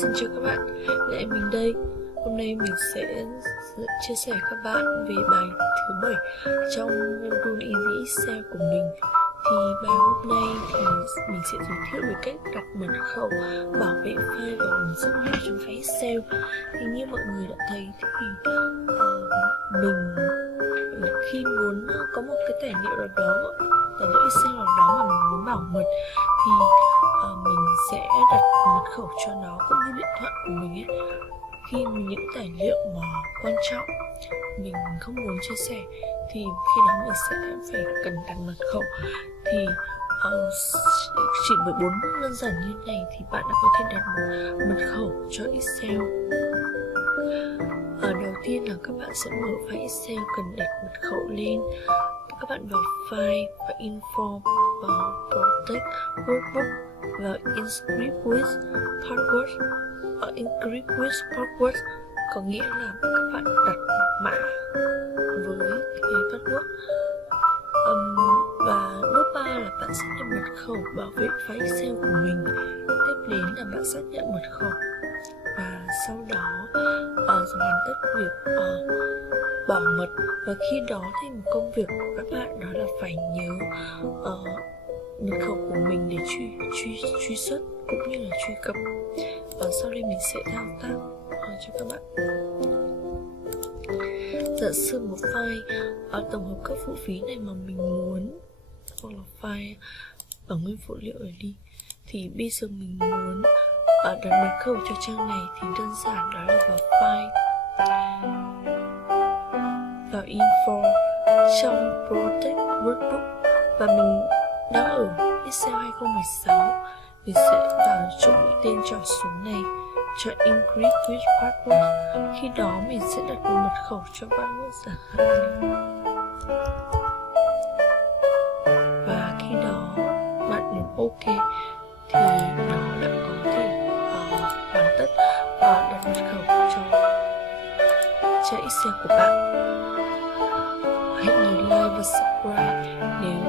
Xin chào các bạn, lại mình đây. Hôm nay mình sẽ chia sẻ các bạn về bài thứ 7 trong module EXCEL của mình. Thì bài hôm nay thì mình sẽ giới thiệu về cách đặt mật khẩu, bảo vệ file và nguồn dữ liệu trong file Excel. Thì như mọi người đã thấy thì mình khi muốn có một cái tài liệu nào đó, tài liệu Excel nào đó mà mình muốn bảo mật thì mình sẽ đặt mật khẩu cho nó, cũng như điện thoại của mình ấy. Khi những tài liệu mà quan trọng mình không muốn chia sẻ thì khi đó mình sẽ phải cần đặt mật khẩu. Thì chỉ với 4 bước đơn giản như này thì bạn đã có thể đặt một mật khẩu cho Excel. Đầu tiên là các bạn sẽ mở file Excel, cần đặt mật khẩu lên. Các bạn vào File và Info, vào Protect Workbook và Encrypt with Password. Encrypt with Password có nghĩa là các bạn đặt mã với cái password. Và bước 3 là bạn xác nhận mật khẩu bảo vệ file Excel của mình. Tiếp đến là bạn xác nhận mật khẩu, và sau đó hoàn tất việc bảo mật. Và khi đó thì một công việc của các bạn đó là phải nhớ mật khẩu của mình để truy xuất cũng như là truy cập. Và sau đây mình sẽ thao tác cho các bạn. Giả sử một file tổng hợp các phụ phí này mà mình muốn, hoặc là file ở nguyên phụ liệu ở đi, thì bây giờ mình muốn đặt mật khẩu cho trang này thì đơn giản đó là vào File, vào Info, trong Protect Workbook, và mình đang ở Excel 2016. Mình sẽ vào chỗ mũi tên trỏ xuống này, cho Encrypt with Password. Khi đó mình sẽ đặt một mật khẩu cho password giả hạn. Và khi đó bạn nhấn OK thì nó đã có thể hoàn tất đặt mật khẩu cho Excel của bạn. Hãy nhớ like và subscribe nếu